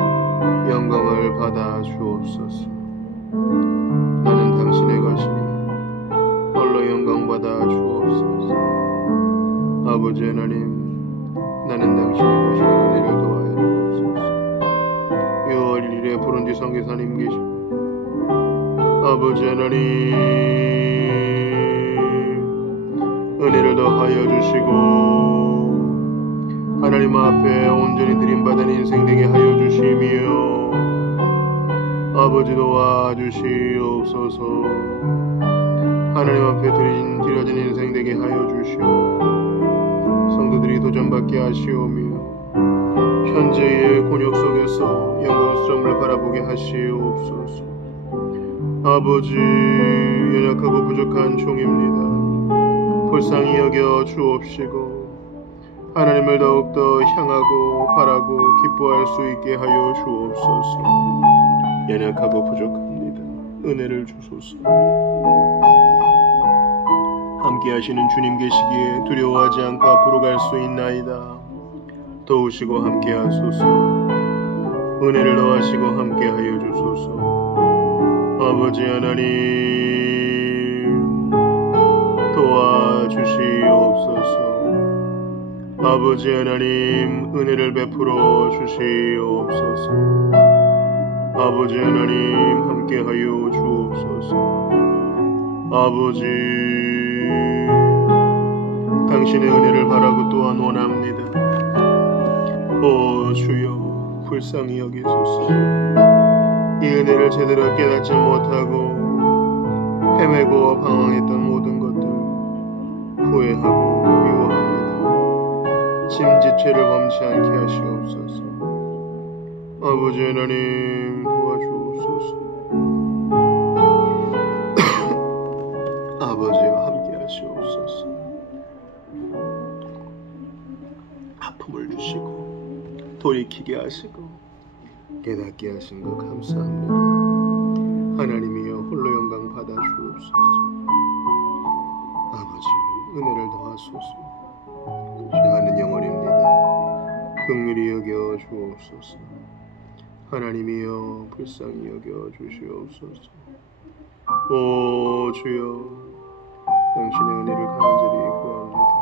영광을 받아 주옵소서. 나는 당신의 것이니 홀로 영광 받아 주옵소서. 아버지 하나님 나는 당신의 것이니 은혜를 더하여 주옵소서. 6월 1일에 부룬디 선교사님 계시고 아버지 하나님 은혜를 더하여 주시고 하나님 앞에 온전히 드림받은 인생 되게 하여 주시며 아버지 도와주시옵소서. 하나님 앞에 드려진 인생 되게 하여 주시오. 성도들이 도전받게 하시오며 현재의 곤욕 속에서 영광스러움을 바라보게 하시옵소서. 아버지 연약하고 부족한 종입니다. 불쌍히 여겨 주옵시고 하나님을 더욱더 향하고 바라고 기뻐할 수 있게 하여 주옵소서. 연약하고 부족합니다. 은혜를 주소서. 함께 하시는 주님 계시기에 두려워하지 않고 앞으로 갈 수 있나이다. 도우시고 함께 하소서. 은혜를 더하시고 함께 하여 주소서. 아버지 하나님 도와주시옵소서. 아버지 하나님 은혜를 베풀어 주시옵소서. 아버지 하나님 함께하여 주옵소서. 아버지 당신의 은혜를 바라고 또한 원합니다. 오 주여 불쌍히 여기소서. 이 은혜를 제대로 깨닫지 못하고 헤매고 방황했던 모든 것들 후회하고 미워합니다. 짐짓죄를 범치 않게 하시옵소서. 아버지 하나님 도와주옵소서. 아버지와 함께 하시옵소서. 아픔을 주시고 돌이키게 하시고 깨닫게 하신 것 감사합니다. 하나님이여 홀로 영광 받아 주옵소서. 아버지 은혜를 더하소서. 죄하는 영혼입니다. 긍휼히 여겨 주옵소서. 하나님이여 불쌍히 여겨 주시옵소서. 오 주여 당신의 은혜를 간절히 구합니다.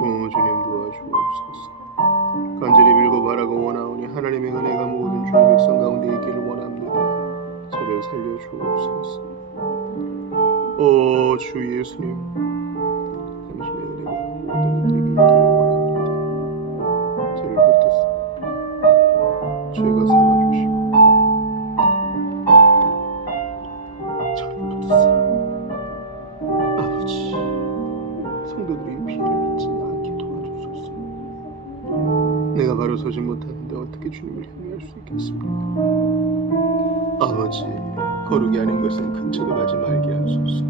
오 주님 도와주옵소서. 간절히 빌고 바라고 원하오니 하나님의 은혜가 모든 주의 백성 가운데 있기를 원합니다. 저를 살려 주옵소서. 오 주 예수님 당신의 은혜가 모든 이들에게 있기를 원합니다. 저를 붙드사 죄가 삼아주시고 저를 붙드사 아버지 성도들의 피해를 믿지 않게 도와주시옵소서. 주님을 향할 수 있겠습니까? 아버지, 거룩이 아닌 것은 근처도 가지 말게 하소서.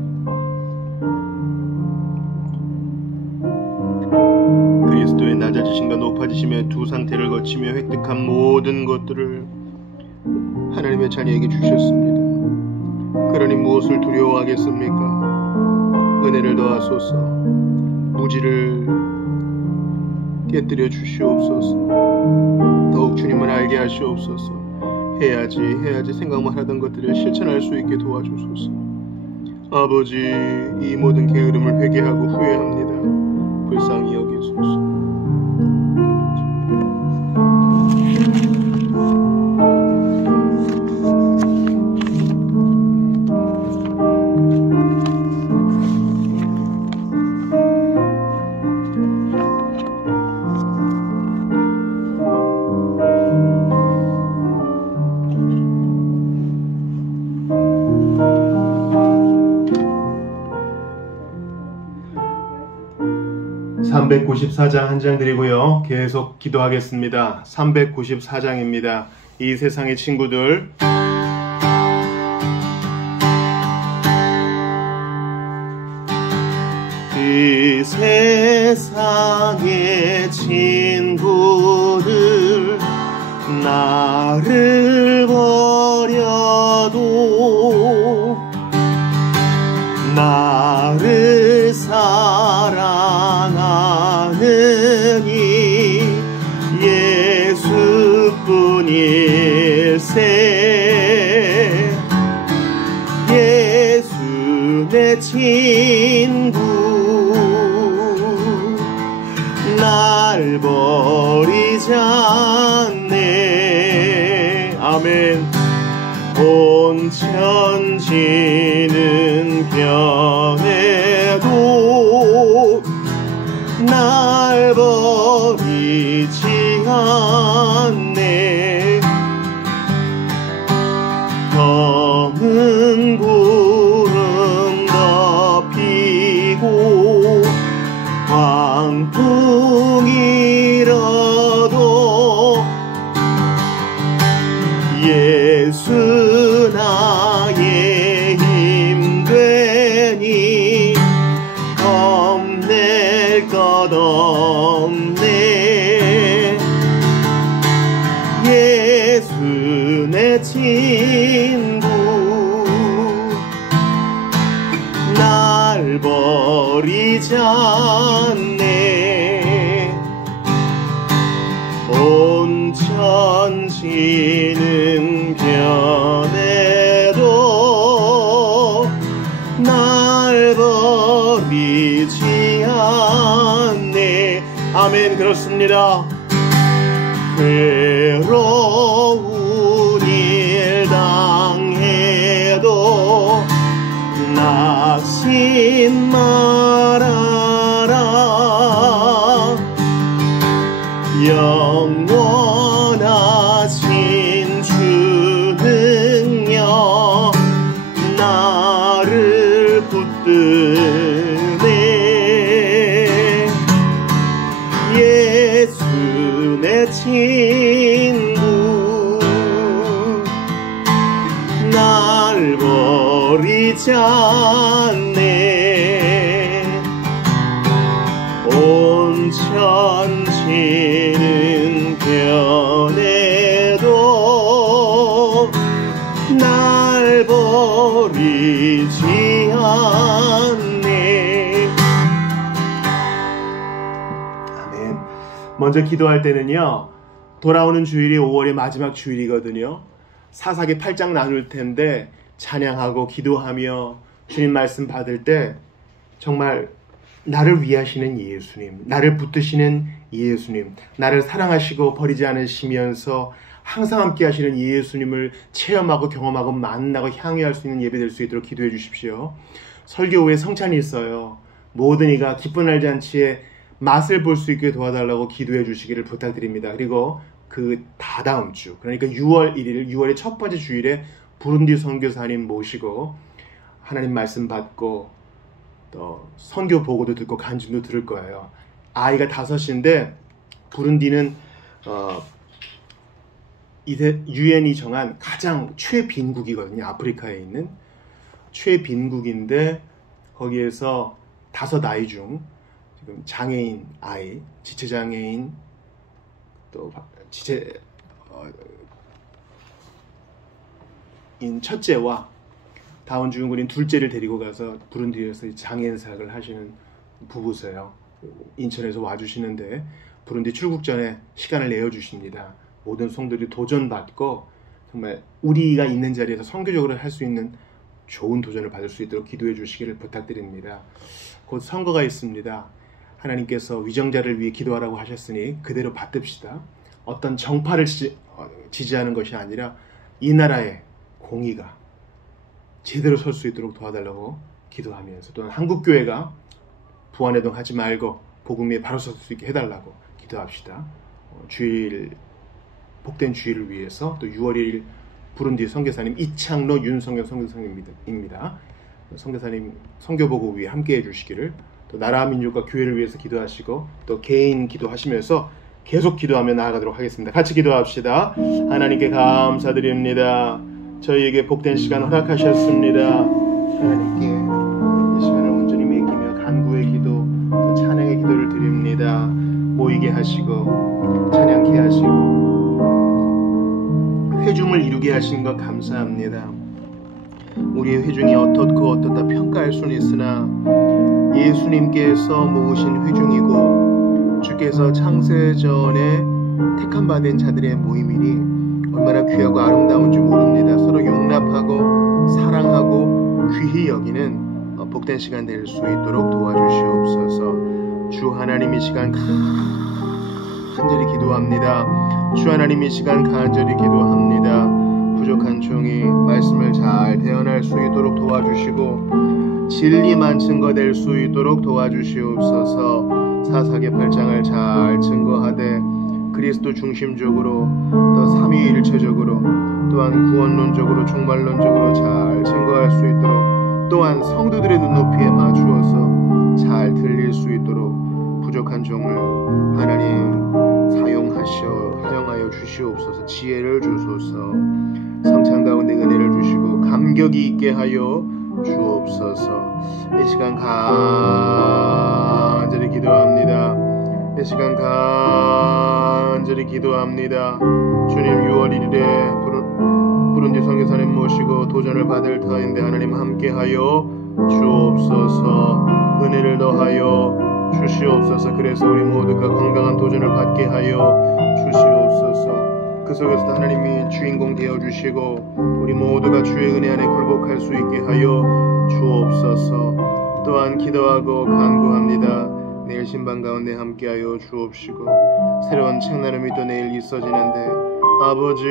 그리스도의 낮아지심과 높아지심의 두 상태를 거치며 획득한 모든 것들을 하나님의 자녀에게 주셨습니다. 그러니 무엇을 두려워하겠습니까? 은혜를 더하소서. 무지를 깨뜨려 주시옵소서. 더욱 주님을 알게 하시옵소서. 해야지 생각만 하던 것들을 실천할 수 있게 도와주소서. 아버지, 이 모든 게으름을 회개하고 후회합니다. 불쌍히 여기소서. 394장 한 장 드리고요. 계속 기도하겠습니다. 394장입니다. 이 세상의 친구들, 이 세상의 친구들, 나를 버려도 나를 사랑하는 이 예수뿐일세. 예수 내 친구, 날 버리지 않네. 아멘. 온 천지는 변해도 날 버리지 않네. 검은 구름 덮이고 광풍이 일어도 예수 나의 힘 되니 겁낼 것 없네. 예수 내 친구, 날 버리지 않네. 온 천지는 변해도 날 버리지 않네. 아멘. 그렇습니다. 괴로운 일 당해도 낙심 말아라. 영원하신 주 능력 나를 붙드네. 예수 내 친구, 날 버리지 않네. 온 천지는 변해도 날 버리지 않네. 아멘. 먼저 기도할 때는요, 돌아오는 주일이 5월의 마지막 주일이거든요. 사사기 8장 나눌 텐데 찬양하고 기도하며 주님 말씀 받을 때 정말 나를 위하시는 예수님, 나를 붙드시는 예수님, 나를 사랑하시고 버리지 않으시면서 항상 함께 하시는 예수님을 체험하고 경험하고 만나고 향유할 수 있는 예배 될 수 있도록 기도해 주십시오. 설교 후에 성찬이 있어요. 모든 이가 기쁜 날 잔치에 맛을 볼 수 있게 도와달라고 기도해 주시기를 부탁드립니다. 그리고 그 다다음 주, 그러니까 6월 1일, 6월의 첫 번째 주일에 부룬디 선교사님 모시고 하나님 말씀 받고 또 선교 보고도 듣고 간증도 들을 거예요. 아이가 5인데 부룬디는 유엔이 정한 가장 최빈국이거든요. 아프리카에 있는 최빈국인데 거기에서 5아이 중 지금 장애인 아이, 지체장애인 또 지체인 첫째와 다운 증후군인 둘째를 데리고 가서 부룬디에서 장애인 사역을 하시는 부부세요. 인천에서 와주시는데 부룬디 출국 전에 시간을 내어주십니다. 모든 성도들이 도전받고 정말 우리가 있는 자리에서 선교적으로 할 수 있는 좋은 도전을 받을 수 있도록 기도해 주시기를 부탁드립니다. 곧 선거가 있습니다. 하나님께서 위정자를 위해 기도하라고 하셨으니 그대로 받듭시다. 어떤 정파를 지지하는 것이 아니라 이 나라의 공의가 제대로 설 수 있도록 도와달라고 기도하면서, 또한 한국교회가 부안해동하지 말고 복음 위에 바로 설 수 있게 해달라고 기도합시다. 주일, 복된 주일을 위해서 또 6월 1일 부룬디 선교사님 이창로 윤성경 선교사님입니다. 선교사님 선교보고 위에 함께 해주시기를, 또 나라 민족과 교회를 위해서 기도하시고 또 개인 기도하시면서 계속 기도하며 나아가도록 하겠습니다. 같이 기도합시다. 하나님께 감사드립니다. 저희에게 복된 시간 허락하셨습니다. 하나님께 이 시간을 온전히 맡기며 간구의 기도, 또 찬양의 기도를 드립니다. 모이게 하시고 찬양케 하시고 회중을 이루게 하신 것 감사합니다. 우리의 회중이 어떻고 어떻다 평가할 수는 있으나 예수님께서 모으신 회중이고 주께서 창세전에 택함 받은 자들의 모임이니 얼마나 귀하고 아름다운지 모릅니다. 서로 용납하고 사랑하고 귀히 여기는 복된 시간 될 수 있도록 도와주시옵소서. 주 하나님 이 시간 간절히 기도합니다. 주 하나님 이 시간 간절히 기도합니다. 부족한 종이 말씀을 잘 대언할 수 있도록 도와주시고 진리만 증거될 수 있도록 도와주시옵소서. 사사기 8장을 잘 증거하되 그리스도 중심적으로 또 삼위일체적으로 또한 구원론적으로 종말론적으로 잘 증거할 수 있도록, 또한 성도들의 눈높이에 맞추어서 잘 들릴 수 있도록 부족한 종을 하나님 사용하여 주시옵소서. 지혜를 주소서. 성찬 가운데 은혜를 주시고 감격이 있게 하여 주옵소서. 이 시간 간절히 기도합니다. 이 시간 간절히 기도합니다. 주님 6월 1일에 부룬디 선교사님 모시고 도전을 받을 터인데 하나님 함께하여 주옵소서. 은혜를 더하여 주시옵소서. 그래서 우리 모두가 건강한 도전을 받게 하여 주시옵소서. 그 속에서도 하나님이 주인공 되어주시고 우리 모두가 주의 은혜 안에 굴복할 수 있게 하여 주옵소서. 또한 기도하고 간구합니다. 내일 신방 가운데 함께하여 주옵시고 새로운 책나눔이 또 내일 있어지는데 아버지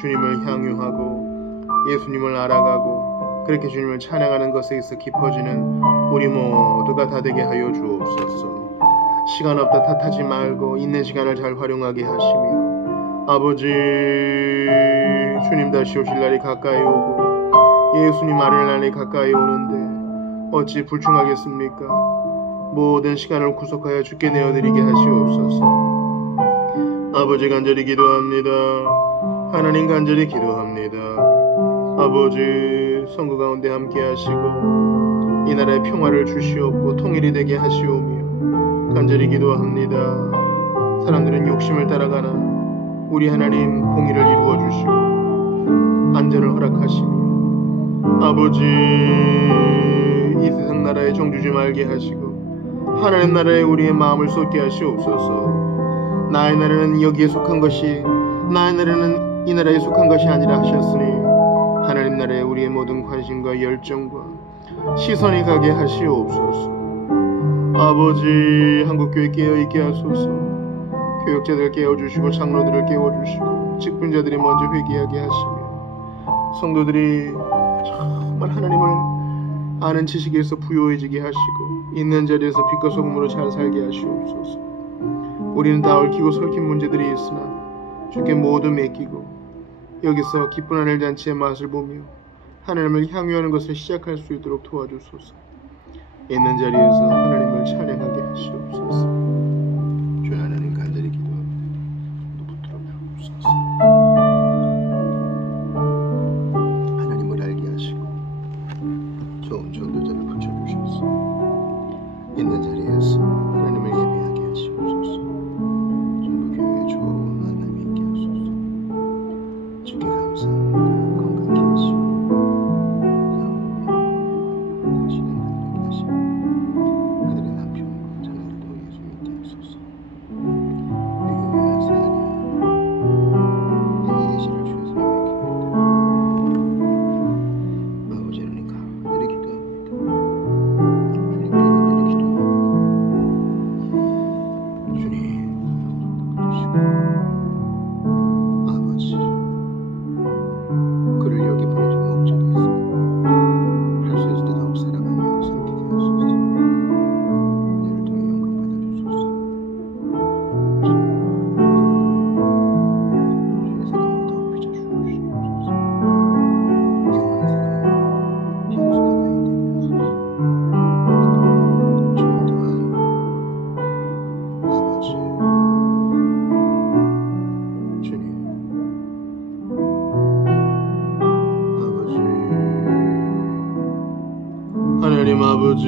주님을 향유하고 예수님을 알아가고 그렇게 주님을 찬양하는 것에 있어 깊어지는 우리 모두가 다 되게 하여 주옵소서. 시간 없다 탓하지 말고 있는 시간을 잘 활용하게 하시며 아버지 주님 다시 오실 날이 가까이 오고 예수님 아뢰 날이 가까이 오는데 어찌 불충하겠습니까? 모든 시간을 구속하여 주께 내어드리게 하시옵소서. 아버지 간절히 기도합니다. 하나님 간절히 기도합니다. 아버지 선거 가운데 함께 하시고 이 나라에 평화를 주시옵고 통일이 되게 하시오며 간절히 기도합니다. 사람들은 욕심을 따라가나 우리 하나님 공의를 이루어 주시고 안전을 허락하시며 아버지 이 세상 나라에 정주지 말게 하시고 하나님 나라에 우리의 마음을 쏟게 하시옵소서. 나의 나라는 여기에 속한 것이 나의 나라는 이 나라에 속한 것이 아니라 하셨으니 하나님 나라에 우리의 모든 관심과 열정과 시선이 가게 하시옵소서. 아버지 한국교회 깨어있게 하소서. 교역자들 깨워주시고 장로들을 깨워주시고 직분자들이 먼저 회개하게 하시며 성도들이 정말 하나님을 아는 지식에서 부요해지게 하시고 있는 자리에서 빛과 소금으로 잘 살게 하시옵소서. 우리는 다 얽히고 설킨 문제들이 있으나 주께 모두 맡기고 여기서 기쁜 하늘 잔치의 맛을 보며 하나님을 향유하는 것을 시작할 수 있도록 도와주소서. 있는 자리에서 하나님을 찬양하게 하시옵소서. 주 하나님 간절히 기도합니다. 붙들어 주옵소서. 주께 감사합니다. 건강케 하시고 다시는 만나게 하시고 그들의 남편과 자녀들도 예수 믿게 하소서. 의하사 내 예시를 주에서 믿습니다. 아버지 하나님 간절히 기도합니다. 주님께 간절히 기도합니다. 주님 아버지 그를 여기 보내준 목적이 있습니다. 할 수 있을 때 더욱 사랑하며 섬기게 하소서. 그녀를 통해 영광 받아주소서. 주의 사랑을 더욱 비춰주시옵소서. 영원히 사랑하는 향수가 나이 되게 하소서. 주님 또한 아버지 주님 아버지 하나님 아버지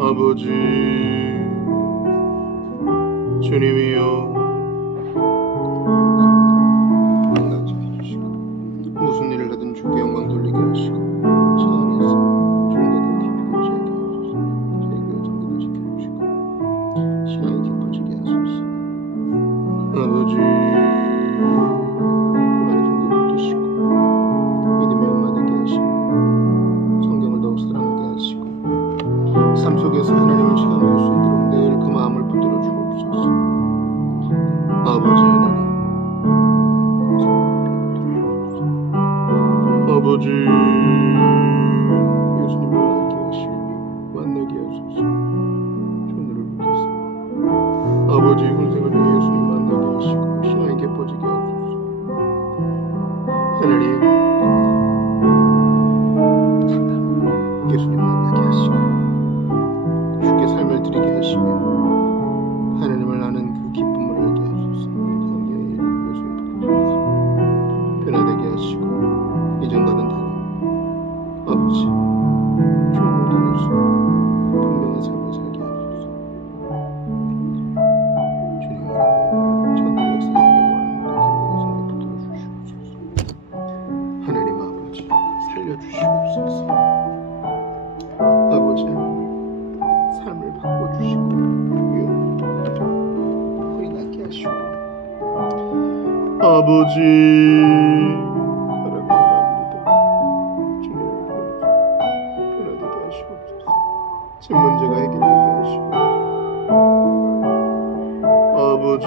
아버지 주님이여 만나게 해주시고 무슨 일을 하든 주께 영광 돌리게 하시고 차 안에서 주님과 더 깊이 교제하게 하소서. 저희 교회 정기도 지켜주시고 신앙이 깊어지게 하소서. 아버지 많은 성도를 두시고 믿음의 엄마 되게 하시고 성경을 더욱 사랑하게 하시고 삶 속에서 하나님을 체험할 수 있도록 늘 그 마음을 붙들어 주옵소서. 아버지 하나님 아버지 예수님을 알게 하시고 만나게 하소서. 주님을 믿으세요. 아버지 혼생을 통해 예수님 만나게 하시고 신앙이 깊어지게 하소서. 하나님 예수님 만나게 하시고 주께 삶을 드리게 하시며 하나님을 아는 그 기쁨을 알게 하소서. 장기의 예수님 부르셔서 변화되게 하시고 이전과는 다른 아버지 주님을 따를 수 있는 분명한 삶을 살게 하소서. 주님 앞에 전도 역사를 원합니다. 김민호 성도 붙들어 주시옵소서. 하나님 아버지 살려주시옵소서. 아버지 삶을 바꿔주시고 허리 낫게 하시고 아버지 바라고 원합니다. 주님 변화되게 하시옵소서. 집 문제가 해결되게 하시옵소서. 아버지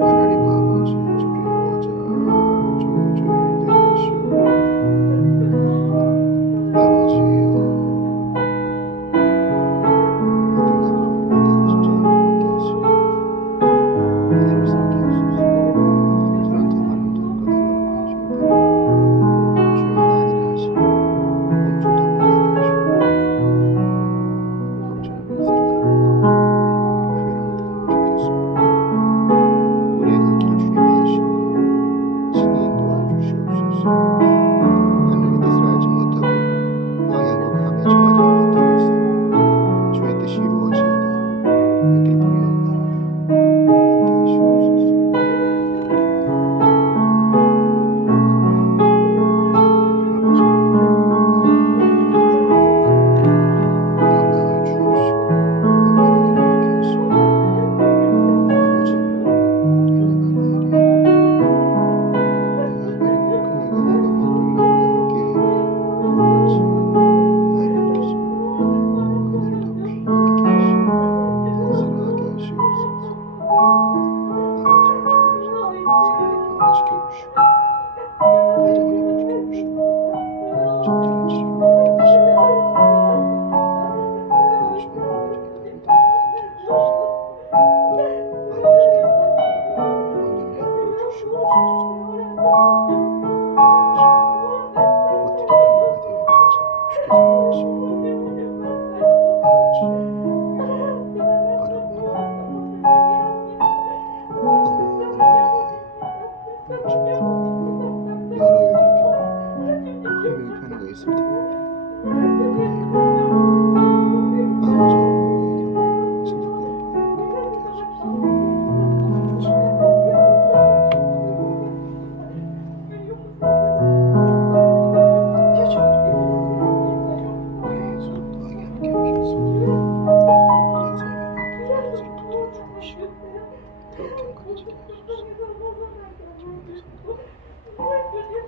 하나님 아버지 주님의 자 저주를 되게 하시옵소서. 아버지여 어떤 감동을 십자가를 받게 하시고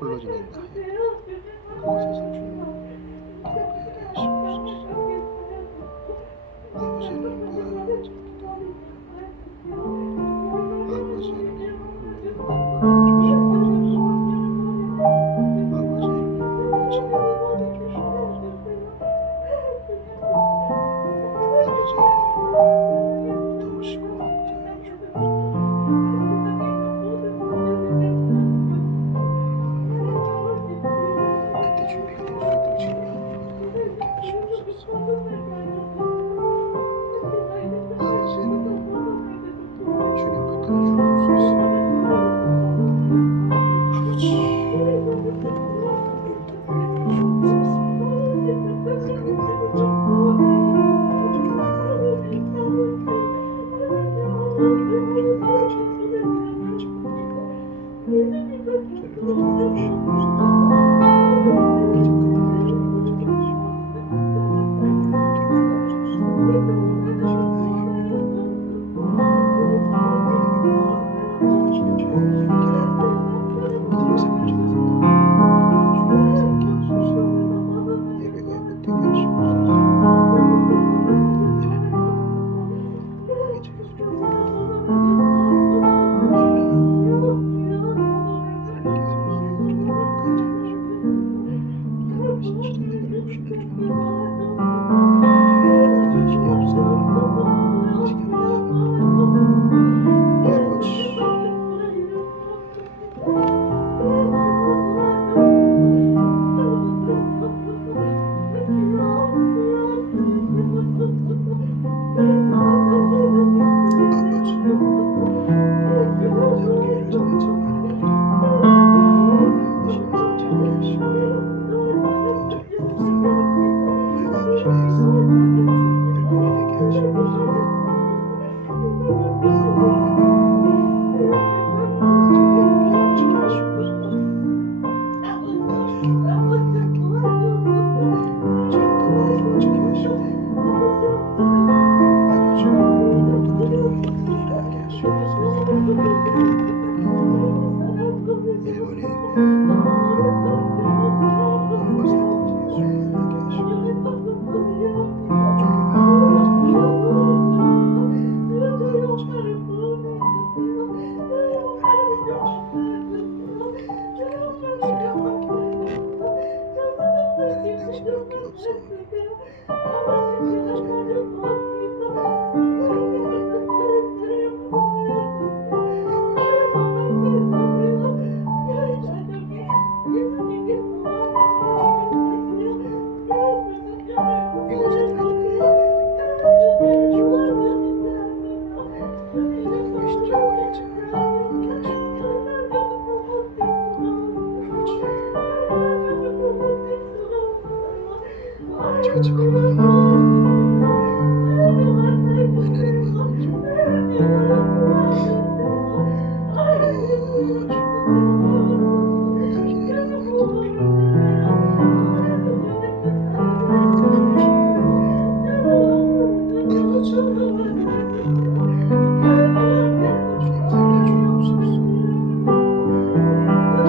홀로 지낸 나의 그곳에서 주님 깨닫게 하시옵소서. 아버지 하나님 아버지 하나님 홀로 주시옵소서. 아버지 이름으로 찬양을 받아주시옵소서. 아버지 하나님 도우시고 함께하여 주옵소서. 그때 준비가 된 우리들 지금 함께 하시옵소서. 아버지 하나님 주님 붙들어 주옵소서. 아버지 우리를 위하여 주옵소서. 하나님 같이 가만히